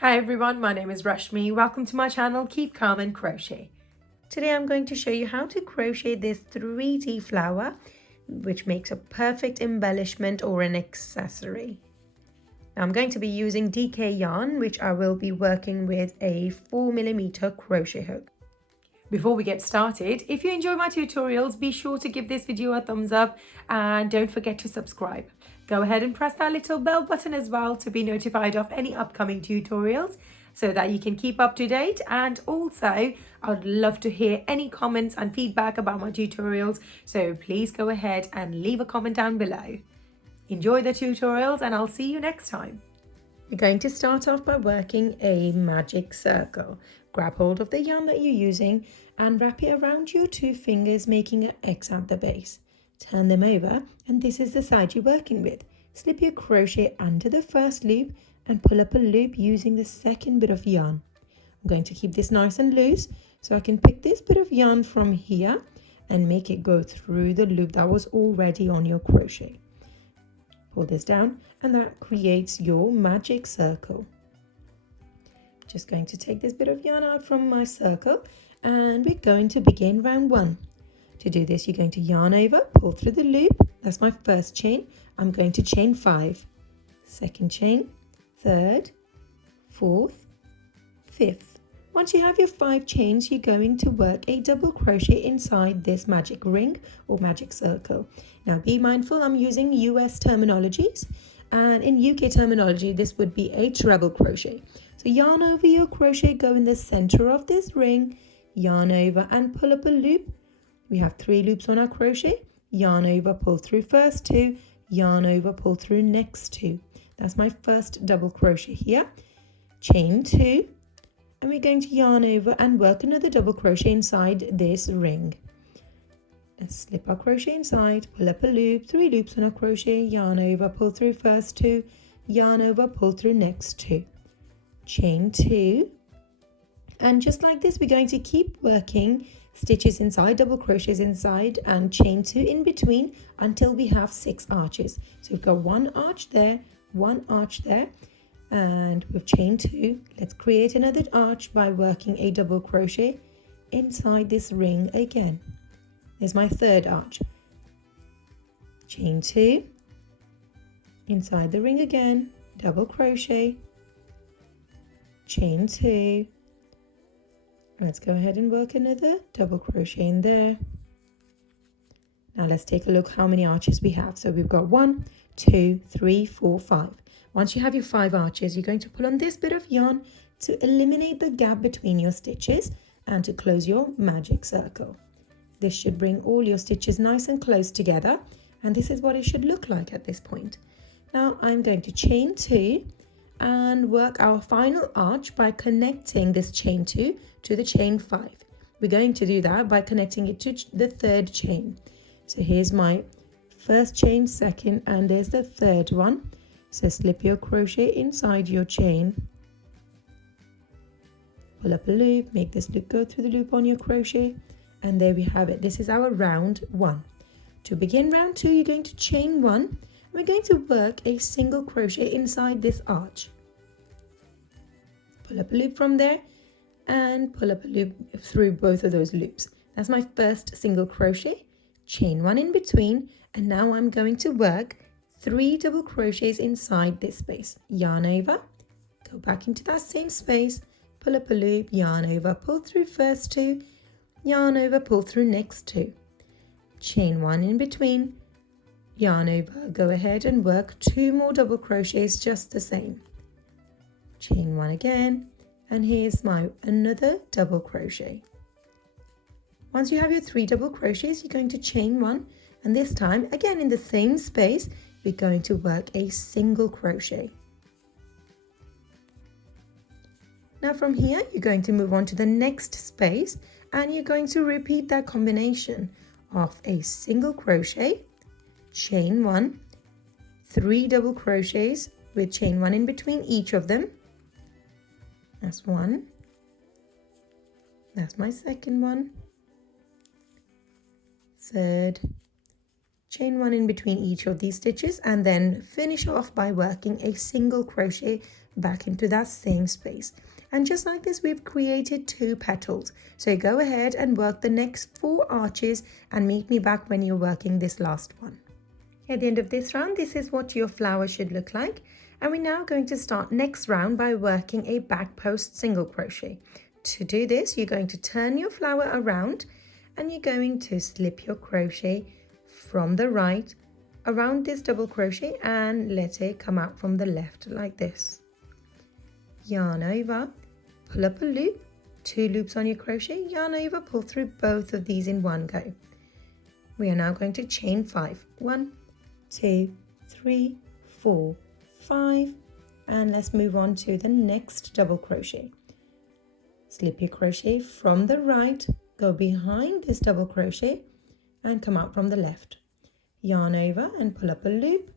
Hi everyone, my name is Rashmi. Welcome to my channel Keep Calm and Crochet. Today I'm going to show you how to crochet this 3D flower, which makes a perfect embellishment or an accessory. Now I'm going to be using DK yarn, which I will be working with a 4mm crochet hook. Before we get started, if you enjoy my tutorials, be sure to give this video a thumbs up and don't forget to subscribe. Go ahead and press that little bell button as well to be notified of any upcoming tutorials so that you can keep up to date. And also, I'd love to hear any comments and feedback about my tutorials, so please go ahead and leave a comment down below. Enjoy the tutorials and I'll see you next time. You're going to start off by working a magic circle. Grab hold of the yarn that you're using and wrap it around your 2 fingers, making an X at the base. Turn them over and this is the side you're working with. Slip your crochet under the first loop and pull up a loop using the second bit of yarn. I'm going to keep this nice and loose so I can pick this bit of yarn from here and make it go through the loop that was already on your crochet. Pull this down and that creates your magic circle. Just going to take this bit of yarn out from my circle and we're going to begin round 1. To do this, you're going to yarn over, pull through the loop. That's my first chain. I'm going to chain 5. Second chain, third, fourth, fifth. Once you have your 5 chains, you're going to work a double crochet inside this magic ring or magic circle. Now be mindful, I'm using US terminologies, and in UK terminology this would be a treble crochet. So yarn over your crochet, go in the center of this ring, yarn over and pull up a loop. We have 3 loops on our crochet. Yarn over, pull through first 2, yarn over, pull through next 2. That's my first double crochet here. Chain 2, and we're going to yarn over and work another double crochet inside this ring. And slip our crochet inside, pull up a loop, 3 loops on our crochet, yarn over, pull through first 2, yarn over, pull through next 2. Chain 2, and just like this we're going to keep working stitches inside, double crochets inside, and chain 2 in between until we have 6 arches. So we've got 1 arch there, 1 arch there, and with chain 2 let's create another arch by working a double crochet inside this ring again. There's my third arch. Chain 2 inside the ring again, double crochet, chain 2. Let's go ahead and work another double crochet in there. Now let's take a look how many arches we have. So we've got 1, 2, 3, 4, 5. Once you have your 5 arches, you're going to pull on this bit of yarn to eliminate the gap between your stitches and to close your magic circle. This should bring all your stitches nice and close together, and this is what it should look like at this point. Now I'm going to chain 2 and work our final arch by connecting this chain 2 to the chain 5. We're going to do that by connecting it to the third chain. So here's my first chain, second, and there's the third one. So slip your crochet inside your chain, pull up a loop, make this loop go through the loop on your crochet, and there we have it. This is our round 1. To begin round 2, you're going to chain 1. We're going to work a single crochet inside this arch. Pull up a loop from there and pull up a loop through both of those loops. That's my first single crochet. Chain 1 in between, and now I'm going to work 3 double crochets inside this space. Yarn over, go back into that same space, pull up a loop, yarn over, pull through first 2, yarn over, pull through next 2. Chain 1 in between, yarn over, go ahead and work 2 more double crochets just the same. Chain 1 again, and here's my another double crochet. Once you have your 3 double crochets, you're going to chain 1, and this time again in the same space we're going to work a single crochet. Now from here you're going to move on to the next space, and you're going to repeat that combination of a single crochet, chain 1, 3 double crochets with chain 1 in between each of them. That's 1. That's my second one. Third, chain one in between each of these stitches and then finish off by working a single crochet back into that same space. And just like this, we've created 2 petals. So go ahead and work the next 4 arches and meet me back when you're working this last one. At the end of this round, this is what your flower should look like. And we're now going to start next round by working a back post single crochet. To do this, you're going to turn your flower around and you're going to slip your crochet from the right around this double crochet and let it come out from the left like this. Yarn over, pull up a loop, 2 loops on your crochet, yarn over, pull through both of these in one go. We are now going to chain 5. 1, 2, 3, 4, 5, and let's move on to the next double crochet. Slip your crochet from the right, go behind this double crochet and come out from the left. Yarn over and pull up a loop,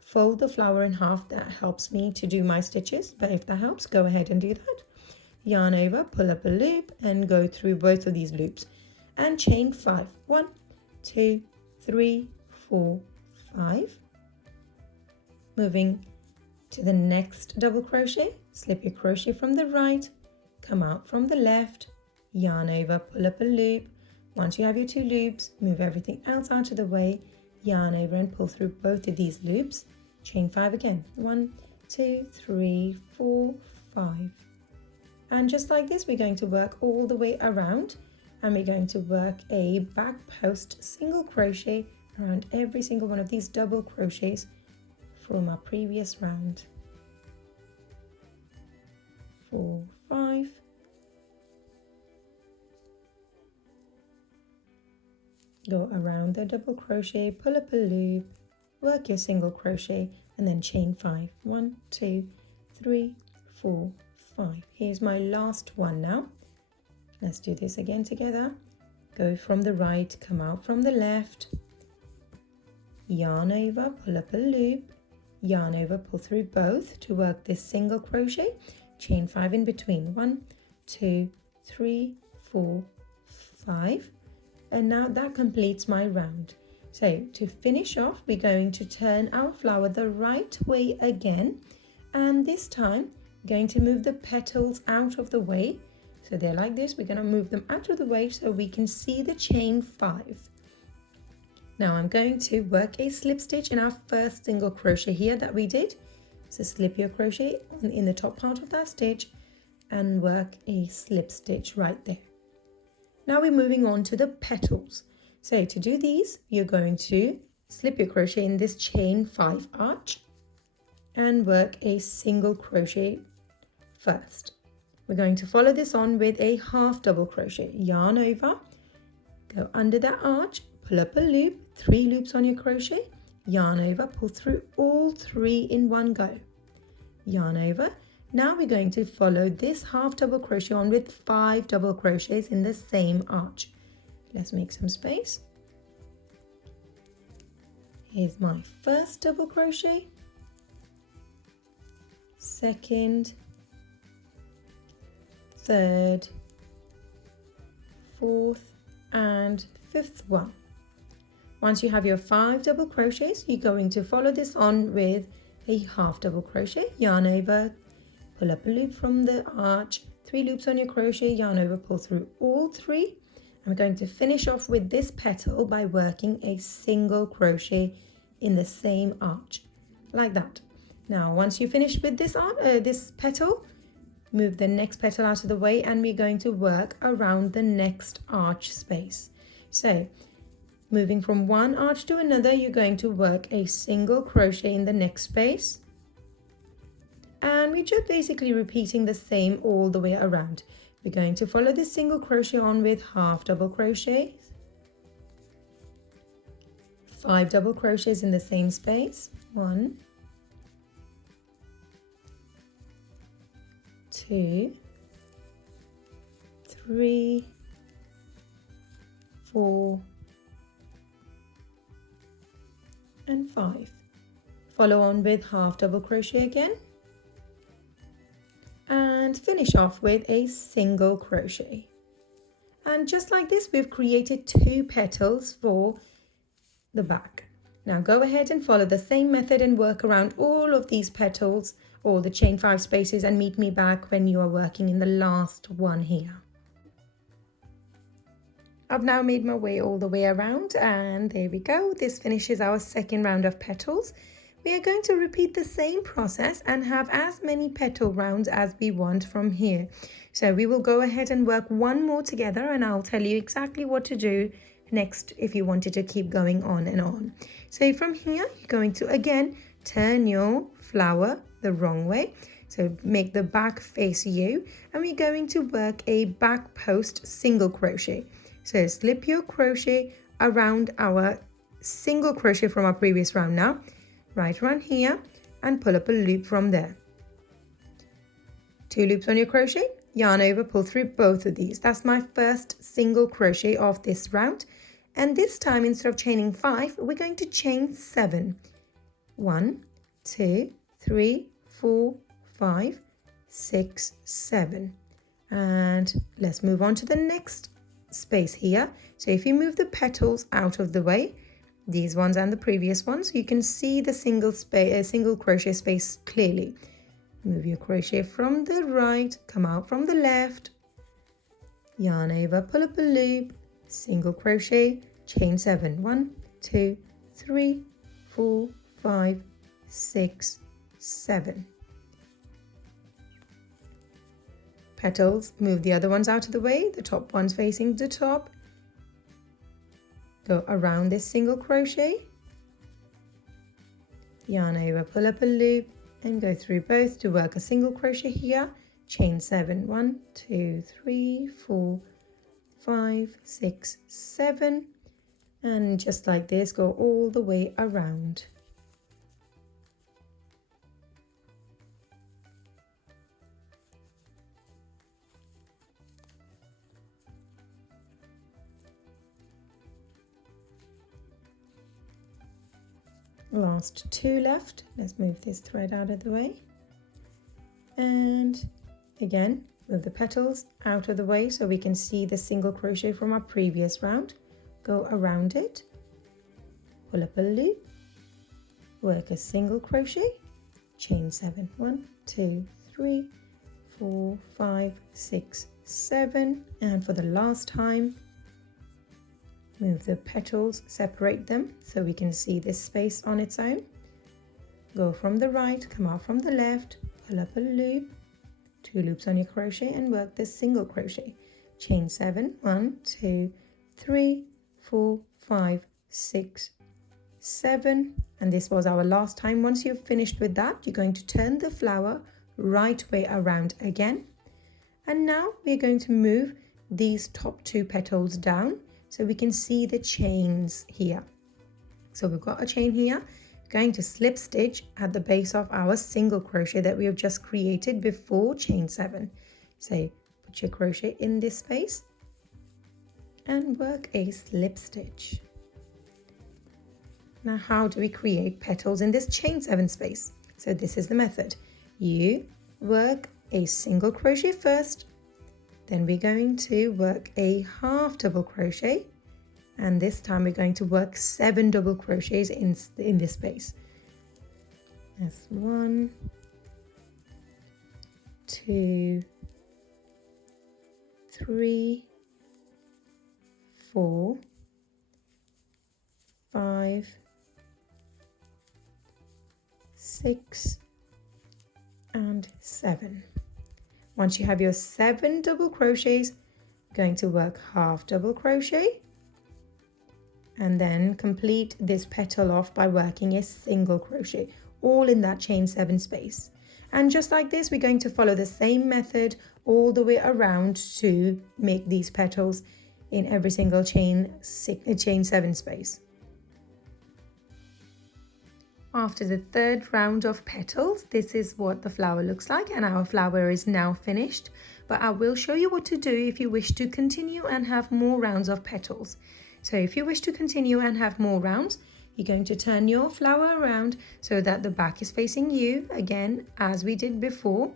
fold the flower in half. That helps me to do my stitches, but if that helps, go ahead and do that. Yarn over, pull up a loop and go through both of these loops and chain 5. 1, 2, 3, 4, 5. Moving to the next double crochet, slip your crochet from the right, come out from the left, yarn over, pull up a loop. Once you have your 2 loops, move everything else out of the way, yarn over and pull through both of these loops, chain 5 again. 1, 2, 3, 4, 5. And just like this, we're going to work all the way around and we're going to work a back post single crochet around every single one of these double crochets from our previous round. 4, 5. Go around the double crochet, pull up a loop, work your single crochet and then chain 5. 1, 2, 3, 4, 5. Here's my last one now. Let's do this again together. Go from the right, come out from the left, yarn over, pull up a loop, yarn over, pull through both to work this single crochet, chain 5 in between. 1, 2, 3, 4, 5. And now that completes my round. So to finish off, we're going to turn our flower the right way again, and this time going to move the petals out of the way. So they're like this. We're going to move them out of the way so we can see the chain 5. Now I'm going to work a slip stitch in our first single crochet here that we did. So slip your crochet in the top part of that stitch and work a slip stitch right there. Now we're moving on to the petals. So to do these, you're going to slip your crochet in this chain 5 arch and work a single crochet first. We're going to follow this on with a half double crochet. Yarn over, go under that arch, pull up a loop, 3 loops on your crochet, yarn over, pull through all 3 in one go. Yarn over. Now we're going to follow this half double crochet on with 5 double crochets in the same arch. Let's make some space. Here's my first double crochet, second, third, fourth and 5th one. Once you have your 5 double crochets, you're going to follow this on with a half double crochet, yarn over, pull up a loop from the arch, 3 loops on your crochet, yarn over, pull through all 3. I'm going to finish off with this petal by working a single crochet in the same arch, like that. Now, once you finish with this petal, move the next petal out of the way and we're going to work around the next arch space. So, moving from one arch to another, you're going to work a single crochet in the next space. And we're just basically repeating the same all the way around. We're going to follow this single crochet on with half double crochets, 5 double crochets in the same space. 1, 2, 3, 4, and 5. Follow on with half double crochet again. And finish off with a single crochet. And just like this, we've created 2 petals for the back. Now go ahead and follow the same method and work around all of these petals or the chain 5 spaces, and meet me back when you are working in the last one here. I've now made my way all the way around, and there we go. This finishes our second round of petals. We are going to repeat the same process and have as many petal rounds as we want from here. So we will go ahead and work one more together, and I'll tell you exactly what to do next if you wanted to keep going on and on. So from here, you're going to again turn your flower the wrong way. So make the back face you, and we're going to work a back post single crochet. So slip your crochet around our single crochet from our previous round now, right around here, and pull up a loop from there. 2 loops on your crochet, yarn over, pull through both of these. That's my first single crochet of this round. And this time, instead of chaining 5, we're going to chain 7. 1, 2, 3, 4, 5, 6, 7. And let's move on to the next space here. So if you move the petals out of the way, these ones and the previous ones, you can see the single crochet space clearly. Move your crochet from the right, come out from the left, yarn over, pull up a loop, single crochet, chain 7. 1, 2, 3, 4, 5, 6, 7. Petals, move the other ones out of the way, the top one's facing the top. Go around this single crochet, yarn over, pull up a loop, and go through both to work a single crochet here, chain 7. 1, 2, 3, 4, 5, 6, 7, and just like this, go all the way around. Last 2 left. Let's move this thread out of the way, and again move the petals out of the way so we can see the single crochet from our previous round. Go around it, pull up a loop, work a single crochet, chain 7. 1, 2, 3, 4, 5, 6, 7, and for the last time, move the petals, separate them so we can see this space on its own. Go from the right, come out from the left, pull up a loop, 2 loops on your crochet, and work this single crochet. Chain 7, 1, 2, 3, 4, 5, 6, 7, and this was our last time. Once you've finished with that, you're going to turn the flower right way around again, and now we're going to move these top 2 petals down so we can see the chains here. So we've got a chain here, going to slip stitch at the base of our single crochet that we have just created before chain 7. So put your crochet in this space and work a slip stitch. Now how do we create petals in this chain 7 space? So this is the method. You work a single crochet first, then we're going to work a half double crochet, and this time we're going to work 7 double crochets in this space. That's 1, 2, 3, 4, 5, 6, and 7. Once you have your 7 double crochets, you're going to work half double crochet and then complete this petal off by working a single crochet, all in that chain 7 space. And just like this, we're going to follow the same method all the way around to make these petals in every single chain 7 space. After the 3rd round of petals, this is what the flower looks like, and our flower is now finished. But I will show you what to do if you wish to continue and have more rounds of petals. So if you wish to continue and have more rounds, you're going to turn your flower around so that the back is facing you, again, as we did before.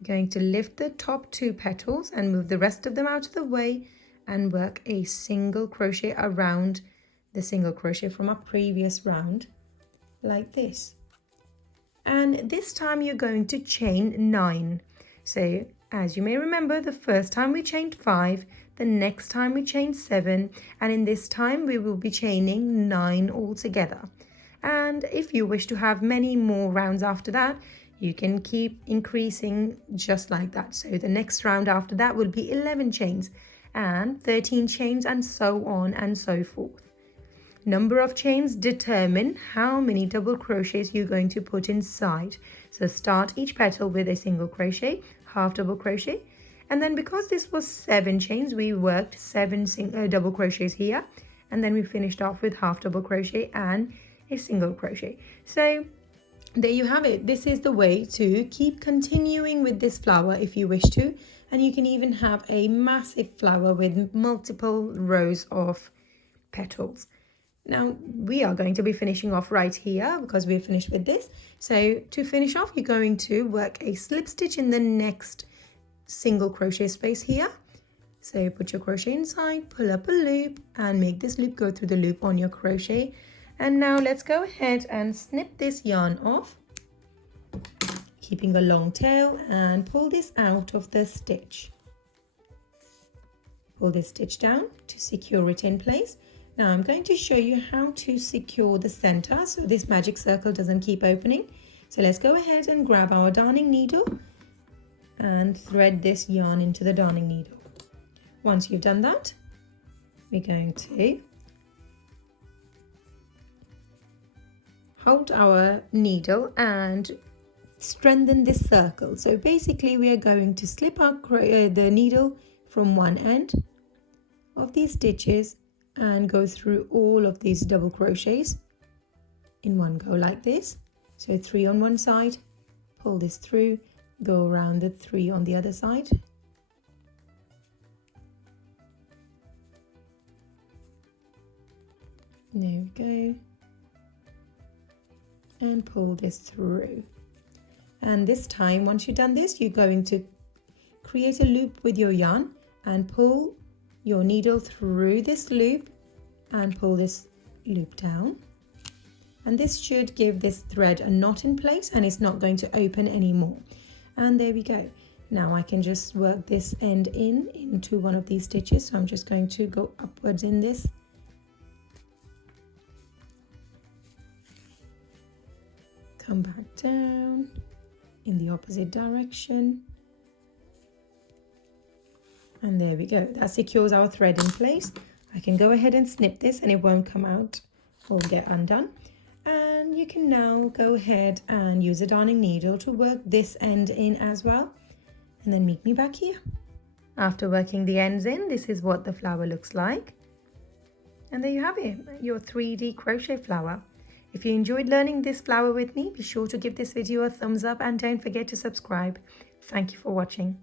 We're going to lift the top 2 petals and move the rest of them out of the way and work a single crochet around the single crochet from our previous round like this. And this time you're going to chain 9. So as you may remember, the first time we chained 5, the next time we chained 7, and in this time we will be chaining 9 altogether. And if you wish to have many more rounds after that, you can keep increasing just like that. So the next round after that will be 11 chains and 13 chains, and so on and so forth. Number of chains determine how many double crochets you're going to put inside. So start each petal with a single crochet, half double crochet, and then because this was 7 chains, we worked 7 double crochets here, and then we finished off with half double crochet and a single crochet. So there you have it. This is the way to keep continuing with this flower if you wish to, and you can even have a massive flower with multiple rows of petals. Now we are going to be finishing off right here because we're finished with this. So to finish off, you're going to work a slip stitch in the next single crochet space here. So put your crochet inside, pull up a loop, and make this loop go through the loop on your crochet. And now let's go ahead and snip this yarn off, keeping a long tail, and pull this out of the stitch. Pull this stitch down to secure it in place. Now I'm going to show you how to secure the center so this magic circle doesn't keep opening. So let's go ahead and grab our darning needle and thread this yarn into the darning needle. Once you've done that, we're going to hold our needle and strengthen this circle. So basically we are going to slip our the needle from one end of these stitches and go through all of these double crochets in one go like this. So 3 on one side, pull this through, go around the 3 on the other side. There we go. And pull this through. And this time, once you've done this, you're going to create a loop with your yarn and pull your needle through this loop and pull this loop down. And this should give this thread a knot in place and it's not going to open anymore. And there we go. Now I can just work this end into one of these stitches. So I'm just going to go upwards in this. Come back down in the opposite direction. And there we go. That secures our thread in place. I can go ahead and snip this and it won't come out or get undone. And you can now go ahead and use a darning needle to work this end in as well. And then meet me back here. After working the ends in, this is what the flower looks like. And there you have it, your 3D crochet flower. If you enjoyed learning this flower with me, be sure to give this video a thumbs up and don't forget to subscribe. Thank you for watching.